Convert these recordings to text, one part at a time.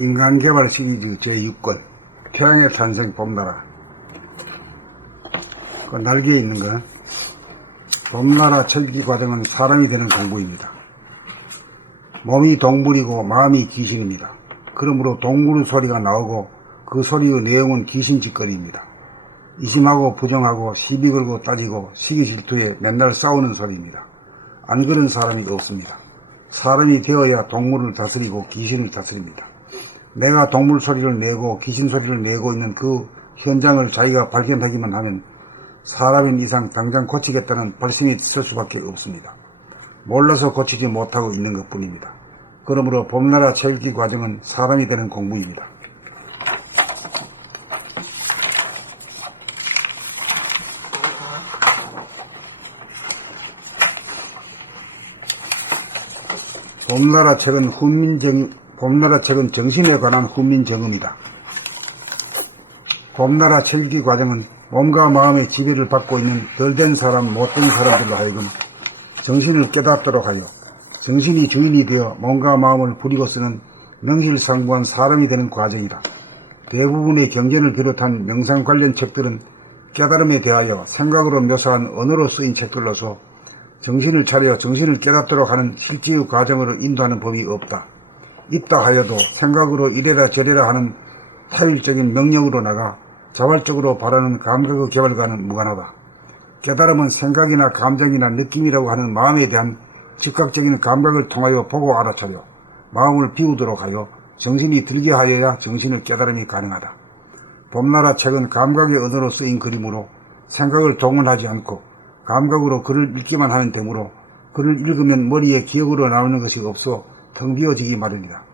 인간개발 시리즈 제6권 태양의 탄생 봄나라. 그 날개에 있는 건 봄나라 철기 과정은 사람이 되는 공부입니다. 몸이 동물이고 마음이 귀신입니다. 그러므로 동물 소리가 나오고 그 소리의 내용은 귀신 짓거리입니다. 이심하고 부정하고 시비 걸고 따지고 시기 질투에 맨날 싸우는 소리입니다. 안 그런 사람이 없습니다. 사람이 되어야 동물을 다스리고 귀신을 다스립니다. 내가 동물 소리를 내고 귀신 소리를 내고 있는 그 현장을 자기가 발견하기만 하면 사람인 이상 당장 고치겠다는 발심이 있을 수밖에 없습니다. 몰라서 고치지 못하고 있는 것 뿐입니다. 그러므로 봄나라 철기 과정은 사람이 되는 공부입니다. 봄나라 책은 정신에 관한 훈민정음이다. 봄나라 철기 과정은 몸과 마음의 지배를 받고 있는 덜된 사람, 못된 사람들로 하여금 정신을 깨닫도록 하여 정신이 주인이 되어 몸과 마음을 부리고 쓰는 명실상부한 사람이 되는 과정이다. 대부분의 경전을 비롯한 명상 관련 책들은 깨달음에 대하여 생각으로 묘사한 언어로 쓰인 책들로서 정신을 차려 정신을 깨닫도록 하는 실제의 과정으로 인도하는 법이 없다. 있다 하여도 생각으로 이래라 저래라 하는 타율적인 명령으로 나가 자발적으로 바라는 감각의 개발과는 무관하다. 깨달음은 생각이나 감정이나 느낌이라고 하는 마음에 대한 즉각적인 감각을 통하여 보고 알아차려 마음을 비우도록 하여 정신이 들게 하여야 정신의 깨달음이 가능하다. 봄나라 책은 감각의 언어로 쓰인 그림으로 생각을 동원하지 않고 감각으로 글을 읽기만 하면 되므로 글을 읽으면 머리에 기억으로 나오는 것이 없어 텅 비어지기 마련이다.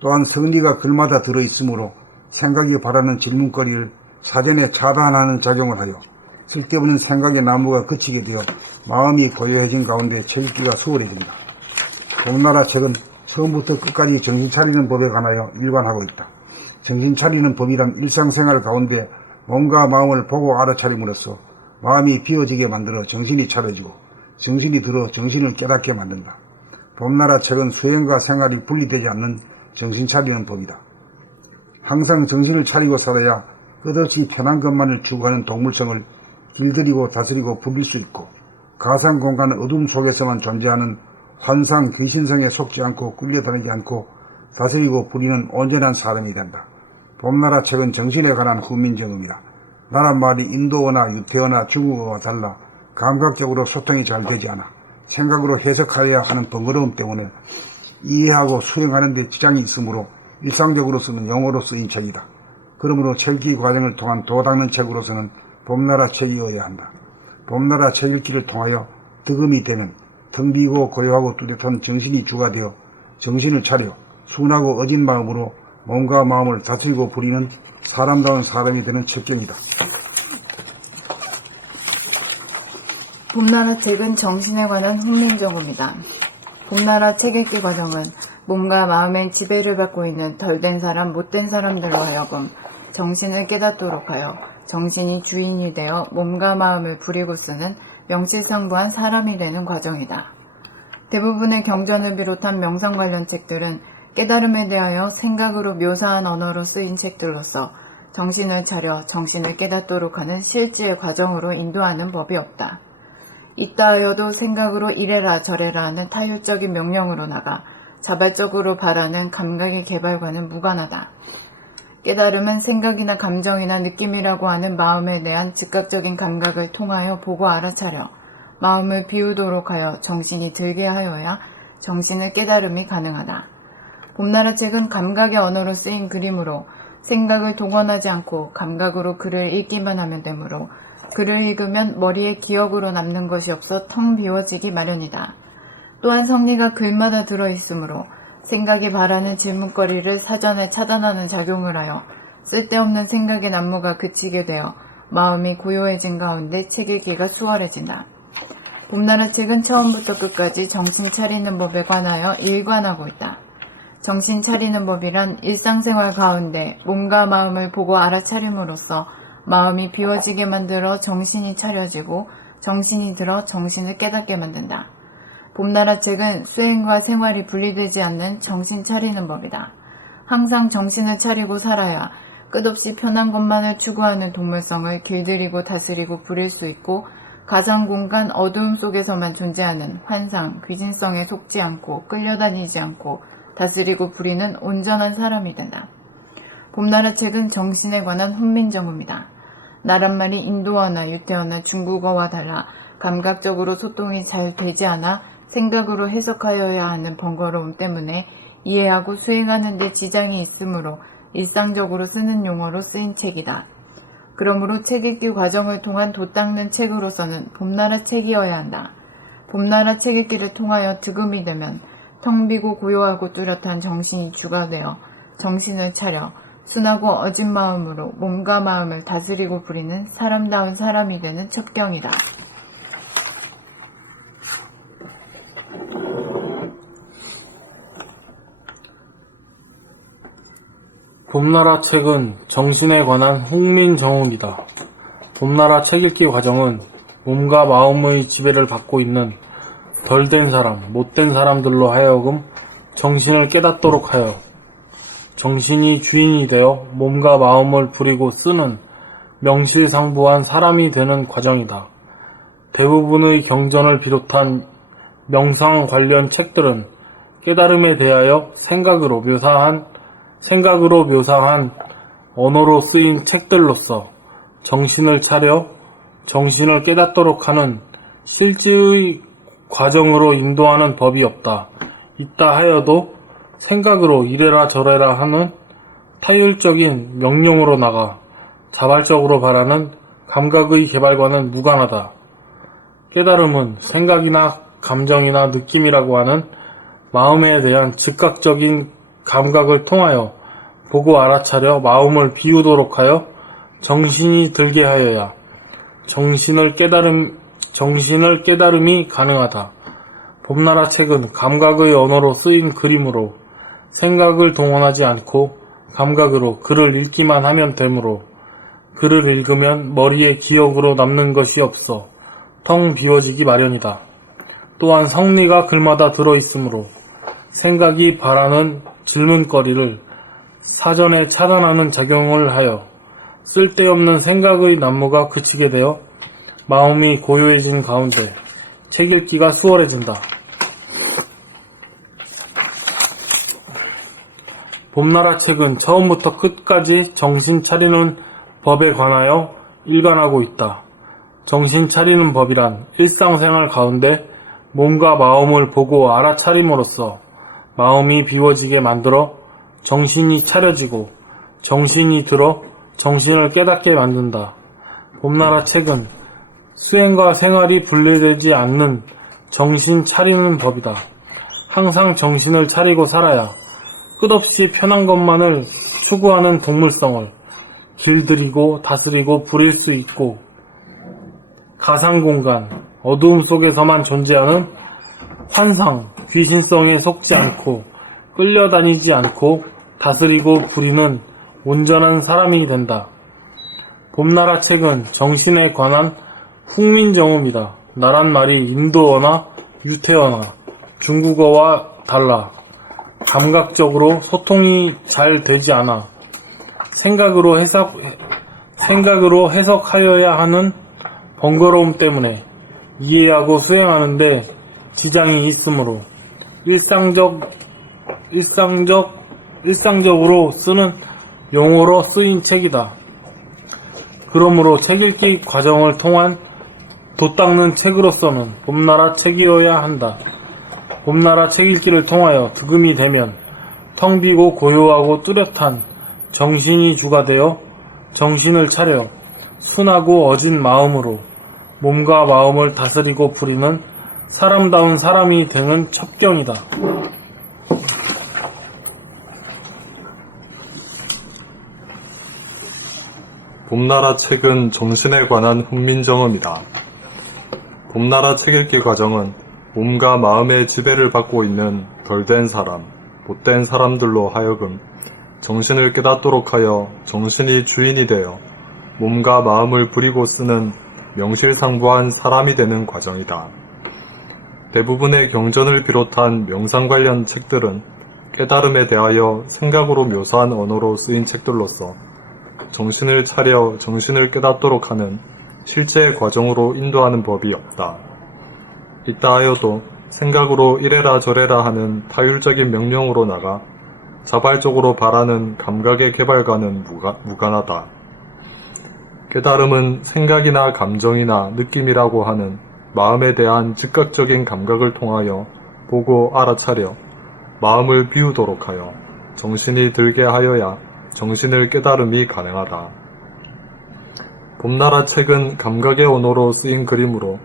또한 성리가 글마다 들어있으므로 생각이 바라는 질문거리를 사전에 차단하는 작용을 하여 쓸데없는 생각의 나무가 그치게 되어 마음이 고요해진 가운데 철기가 수월해진다. 봄나라 책은 처음부터 끝까지 정신 차리는 법에 관하여 일관하고 있다. 정신 차리는 법이란 일상생활 가운데 몸과 마음을 보고 알아차림으로써 마음이 비워지게 만들어 정신이 차려지고 정신이 들어 정신을 깨닫게 만든다. 봄나라 책은 수행과 생활이 분리되지 않는 정신 차리는 법이다. 항상 정신을 차리고 살아야 끝없이 편한 것만을 추구하는 동물성을 길들이고 다스리고 부릴 수 있고 가상 공간 어둠 속에서만 존재하는 환상 귀신성에 속지 않고 끌려다니지 않고 다스리고 부리는 온전한 사람이 된다. 봄나라 책은 정신에 관한 훈민정음이다. 나라말이 인도어나 유태어나 중국어와 달라 감각적으로 소통이 잘 되지 않아 생각으로 해석하여야 하는 번거로움 때문에 이해하고 수행하는 데 지장이 있으므로 일상적으로 쓰는 용어로 쓰인 책이다. 그러므로 철기 과정을 통한 도닦는 책으로서는 봄나라 책이어야 한다. 봄나라 책 읽기를 통하여 득음이 되면 텅 비고 고요하고 뚜렷한 정신이 주가 되어 정신을 차려 순하고 어진 마음으로 몸과 마음을 다스리고 부리는 사람다운 사람이 되는 책경이다. 봄나라 책은 정신에 관한 훈민정음이다. 봄나라 책 읽기 과정은 몸과 마음의 지배를 받고 있는 덜된 사람, 못된 사람들로 하여금 정신을 깨닫도록 하여 정신이 주인이 되어 몸과 마음을 부리고 쓰는 명실상부한 사람이 되는 과정이다. 대부분의 경전을 비롯한 명상 관련 책들은 깨달음에 대하여 생각으로 묘사한 언어로 쓰인 책들로서 정신을 차려 정신을 깨닫도록 하는 실지의 과정으로 인도하는 법이 없다. 있다 하여도 생각으로 이래라 저래라 하는 타율적인 명령으로 나가 자발적으로 바라는 감각의 개발과는 무관하다. 깨달음은 생각이나 감정이나 느낌이라고 하는 마음에 대한 즉각적인 감각을 통하여 보고 알아차려 마음을 비우도록 하여 정신이 들게 하여야 정신의 깨달음이 가능하다. 봄나라 책은 감각의 언어로 쓰인 그림으로 생각을 동원하지 않고 감각으로 글을 읽기만 하면 되므로 글을 읽으면 머리에 기억으로 남는 것이 없어 텅 비워지기 마련이다. 또한 성리가 글마다 들어있으므로 생각이 바라는 질문거리를 사전에 차단하는 작용을 하여 쓸데없는 생각의 난무가 그치게 되어 마음이 고요해진 가운데 책 읽기가 수월해진다. 봄나라 책은 처음부터 끝까지 정신 차리는 법에 관하여 일관하고 있다. 정신 차리는 법이란 일상생활 가운데 몸과 마음을 보고 알아차림으로써 마음이 비워지게 만들어 정신이 차려지고 정신이 들어 정신을 깨닫게 만든다. 봄나라 책은 수행과 생활이 분리되지 않는 정신 차리는 법이다. 항상 정신을 차리고 살아야 끝없이 편한 것만을 추구하는 동물성을 길들이고 다스리고 부릴 수 있고 가상 공간 어두움 속에서만 존재하는 환상, 귀신성에 속지 않고 끌려다니지 않고 다스리고 부리는 온전한 사람이 된다. 봄나라 책은 정신에 관한 훈민정음이다. 나란 말이 인도어나 유태어나 중국어와 달라 감각적으로 소통이 잘 되지 않아 생각으로 해석하여야 하는 번거로움 때문에 이해하고 수행하는 데 지장이 있으므로 일상적으로 쓰는 용어로 쓰인 책이다. 그러므로 책 읽기 과정을 통한 돛 닦는 책으로서는 봄나라 책이어야 한다. 봄나라 책 읽기를 통하여 득음이 되면 텅 비고 고요하고 뚜렷한 정신이 주가 되어 정신을 차려 순하고 어진 마음으로 몸과 마음을 다스리고 부리는 사람다운 사람이 되는 첩경이다. 봄나라 책은 정신에 관한 훈민정음이다. 봄나라 책 읽기 과정은 몸과 마음의 지배를 받고 있는 덜된 사람, 못된 사람들로 하여금 정신을 깨닫도록 하여 정신이 주인이 되어 몸과 마음을 부리고 쓰는 명실상부한 사람이 되는 과정이다. 대부분의 경전을 비롯한 명상 관련 책들은 깨달음에 대하여 생각으로 묘사한 언어로 쓰인 책들로서 정신을 차려 정신을 깨닫도록 하는 실제의 과정으로 인도하는 법이 없다. 있다 하여도 생각으로 이래라 저래라 하는 타율적인 명령으로 나가 자발적으로 바라는 감각의 개발과는 무관하다. 깨달음은 생각이나 감정이나 느낌이라고 하는 마음에 대한 즉각적인 감각을 통하여 보고 알아차려 마음을 비우도록 하여 정신이 들게 하여야 정신을 깨달음이 가능하다. 봄나라 책은 감각의 언어로 쓰인 그림으로 생각을 동원하지 않고 감각으로 글을 읽기만 하면 되므로 글을 읽으면 머리에 기억으로 남는 것이 없어 텅 비워지기 마련이다. 또한 성리가 글마다 들어있으므로 생각이 바라는 질문거리를 사전에 차단하는 작용을 하여 쓸데없는 생각의 난무가 그치게 되어 마음이 고요해진 가운데 책 읽기가 수월해진다. 봄나라 책은 처음부터 끝까지 정신 차리는 법에 관하여 일관하고 있다. 정신 차리는 법이란 일상생활 가운데 몸과 마음을 보고 알아차림으로써 마음이 비워지게 만들어 정신이 차려지고 정신이 들어 정신을 깨닫게 만든다. 봄나라 책은 수행과 생활이 분리되지 않는 정신 차리는 법이다. 항상 정신을 차리고 살아야 끝없이 편한 것만을 추구하는 동물성을 길들이고 다스리고 부릴 수 있고 가상공간, 어두움 속에서만 존재하는 환상, 귀신성에 속지 않고 끌려다니지 않고 다스리고 부리는 온전한 사람이 된다. 봄나라 책은 정신에 관한 훈민정음이다. 나란 말이 인도어나 유태어나 중국어와 달라 감각적으로 소통이 잘 되지 않아 생각으로 해석하여야 하는 번거로움 때문에 이해하고 수행하는데 지장이 있으므로 일상적으로 쓰는 용어로 쓰인 책이다. 그러므로 책 읽기 과정을 통한 돛 닦는 책으로서는 봄나라 책이어야 한다. 봄나라 책 읽기를 통하여 득음이 되면 텅 비고 고요하고 뚜렷한 정신이 주가 되어 정신을 차려 순하고 어진 마음으로 몸과 마음을 다스리고 부리는 사람다운 사람이 되는 첩경이다. 봄나라 책은 정신에 관한 훈민정음이다. 봄나라 책 읽기 과정은 몸과 마음의 지배를 받고 있는 덜된 사람, 못된 사람들로 하여금 정신을 깨닫도록 하여 정신이 주인이 되어 몸과 마음을 부리고 쓰는 명실상부한 사람이 되는 과정이다. 대부분의 경전을 비롯한 명상 관련 책들은 깨달음에 대하여 생각으로 묘사한 언어로 쓰인 책들로서 정신을 차려 정신을 깨닫도록 하는 실제의 과정으로 인도하는 법이 없다. 있다 하여도 생각으로 이래라 저래라 하는 타율적인 명령으로 나가 자발적으로 바라는 감각의 개발과는 무관하다. 깨달음은 생각이나 감정이나 느낌이라고 하는 마음에 대한 즉각적인 감각을 통하여 보고 알아차려 마음을 비우도록 하여 정신이 들게 하여야 정신을 깨달음이 가능하다. 봄나라 책은 감각의 언어로 쓰인 그림으로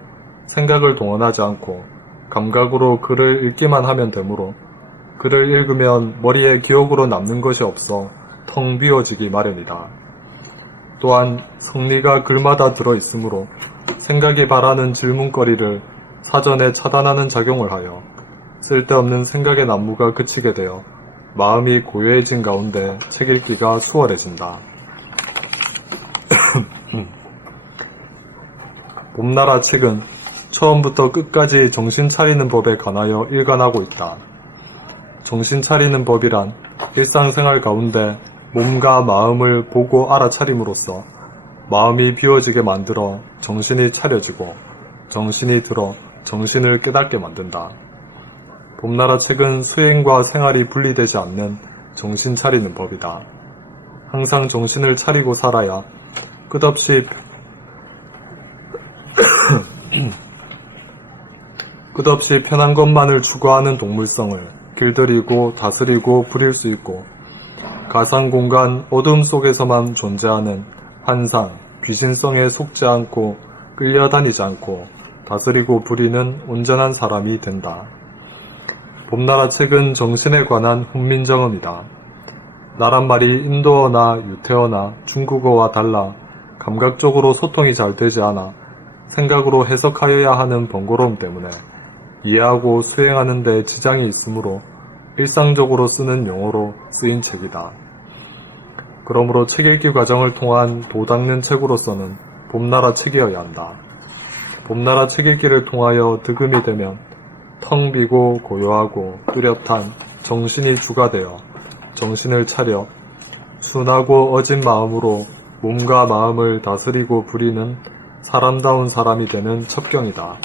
생각을 동원하지 않고 감각으로 글을 읽기만 하면 되므로 글을 읽으면 머리에 기억으로 남는 것이 없어 텅 비어지기 마련이다. 또한 성리가 글마다 들어있으므로 생각이 바라는 질문거리를 사전에 차단하는 작용을 하여 쓸데없는 생각의 난무가 그치게 되어 마음이 고요해진 가운데 책 읽기가 수월해진다. 봄나라 책은 처음부터 끝까지 정신 차리는 법에 관하여 일관하고 있다. 정신 차리는 법이란 일상생활 가운데 몸과 마음을 보고 알아차림으로써 마음이 비워지게 만들어 정신이 차려지고 정신이 들어 정신을 깨닫게 만든다. 봄나라 책은 수행과 생활이 분리되지 않는 정신 차리는 법이다. 항상 정신을 차리고 살아야 끝없이 편한 것만을 추구하는 동물성을 길들이고 다스리고 부릴 수 있고 가상공간 어둠 속에서만 존재하는 환상, 귀신성에 속지 않고 끌려다니지 않고 다스리고 부리는 온전한 사람이 된다. 봄나라 책은 정신에 관한 훈민정음이다. 나란 말이 인도어나 유태어나 중국어와 달라 감각적으로 소통이 잘 되지 않아 생각으로 해석하여야 하는 번거로움 때문에 이해하고 수행하는 데 지장이 있으므로 일상적으로 쓰는 용어로 쓰인 책이다. 그러므로 책 읽기 과정을 통한 도 닦는 책으로서는 봄나라 책이어야 한다. 봄나라 책 읽기를 통하여 득음이 되면 텅 비고 고요하고 뚜렷한 정신이 주가 되어 정신을 차려 순하고 어진 마음으로 몸과 마음을 다스리고 부리는 사람다운 사람이 되는 첩경이다.